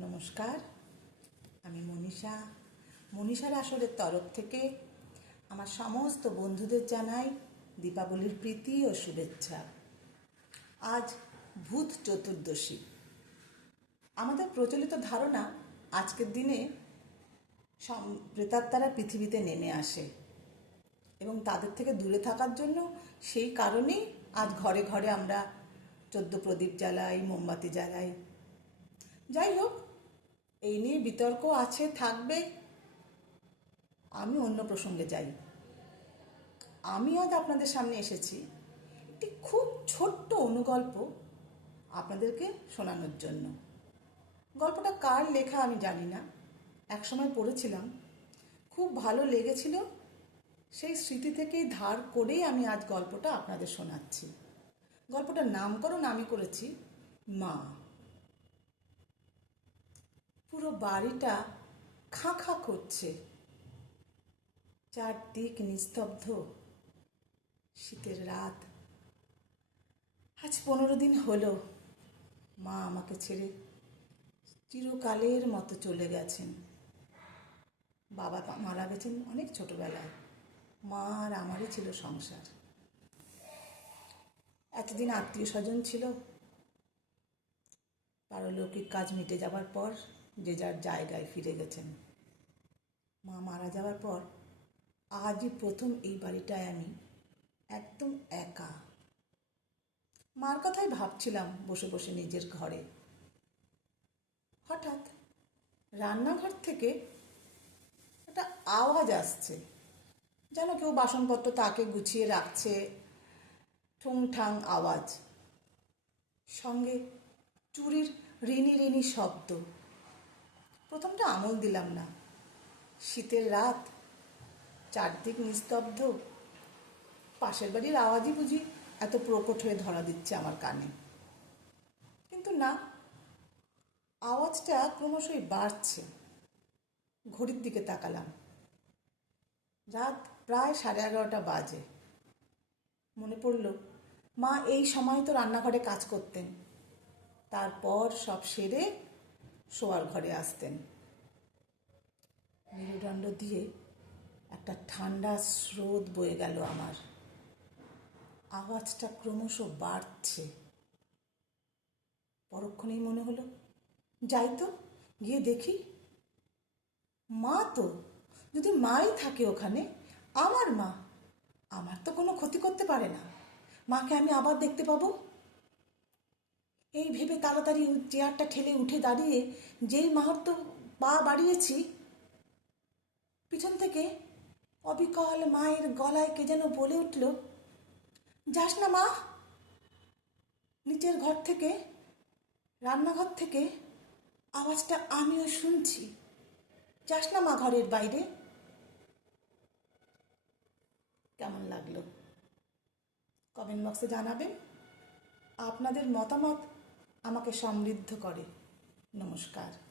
নমস্কার। আমি মনীষা। মনীষার আসরের তরফ থেকে আমার সমস্ত বন্ধুদের জানাই দীপাবলির প্রীতি ও শুভেচ্ছা। আজ ভূত চতুর্দশী। আমাদের প্রচলিত ধারণা আজকের দিনে প্রেতাত্মারা পৃথিবীতে নেমে আসে এবং তাদের থেকে দূরে থাকার জন্য সেই কারণেই আজ ঘরে ঘরে আমরা চোদ্দ প্রদীপ জ্বালাই, মোমবাতি জ্বালাই। যাই হোক এই নিয়ে বিতর্ক আছে, থাকবে। আমি অন্য প্রসঙ্গে যাই। আমি আজ আপনাদের সামনে এসেছি একটি খুব ছোট্ট অনুগল্প আপনাদেরকে শোনানোর জন্য। গল্পটা কার লেখা আমি জানি না। একসময় পড়েছিলাম। খুব ভালো লেগেছিল। সেই স্মৃতি থেকেই ধার করেই আমি আজ গল্পটা আপনাদের শোনাচ্ছি। গল্পটার নামকরণ আমি করেছি মা। পুরো বাড়িটা খাঁ খাঁ করছে। চারদিক নিস্তব্ধ। শীতের রাত। আজ পনেরো দিন হলো। মা আমাকে ছেড়ে চিরকালের মতো চলে গেছেন। বাবা মারা গেছেন অনেক ছোটবেলায়। মা আর আমারই ছিল সংসার। এতদিন আত্মীয় স্বজন ছিল। পারলৌকিক কাজ মিটে যাবার পর যে যার জায়গায় ফিরে গেছেন। মা মারা যাওয়ার পর আজই প্রথম এই বাড়িটায় আমি একদম একা। মার কথাই ভাবছিলাম বসে বসে নিজের ঘরে। হঠাৎ রান্নাঘর থেকে একটা আওয়াজ আসছে। যেন কেউ বাসনপত্র তাকে গুছিয়ে রাখছে। ঠুংঠাং আওয়াজ। সঙ্গে চুরির রিনি রিনি শব্দ। প্রথমটা আমল দিলাম না। শীতের রাত, চারদিক নিস্তব্ধ। পাশের বাড়ির আওয়াজই বুঝি এত প্রকট হয়ে ধরা দিচ্ছে আমার কানে। কিন্তু না, আওয়াজটা ক্রমশই বাড়ছে। ঘড়ির দিকে তাকালাম। রাত প্রায় সাড়ে এগারোটা বাজে। মনে পড়ল, মা এই সময় তো রান্নাঘরে কাজ করতেন। তারপর সব সেরে শোয়ার ঘরে আসতেন। মেরুদণ্ড দিয়ে একটা ঠান্ডা স্রোত বয়ে গেল আমার। আওয়াজটা ক্রমশ বাড়ছে। পরক্ষণেই মনে হলো, যাই তো, গিয়ে দেখি। মা তো, যদি মাই থাকে ওখানে, আমার মা, আমার তো কোনো ক্ষতি করতে পারে না। মাকে আমি আবার দেখতে পাবো? এই ভেবে তাড়াতাড়ি চেয়ারটা ঠেলে উঠে দাঁড়িয়ে যেই মাহাত্ম পা বাড়িয়েছি, পিছন থেকে অবিকল মায়ের গলায় কে যেন বলে উঠল, যাস না মা। নিচের ঘর থেকে, রান্নাঘর থেকে আওয়াজটা আমিও শুনছি, যাস না মা ঘরের বাইরে। কেমন লাগল? কমেন্ট বক্সে জানাবেন। আপনাদের মতামত আমাকে সমৃদ্ধ করে। নমস্কার।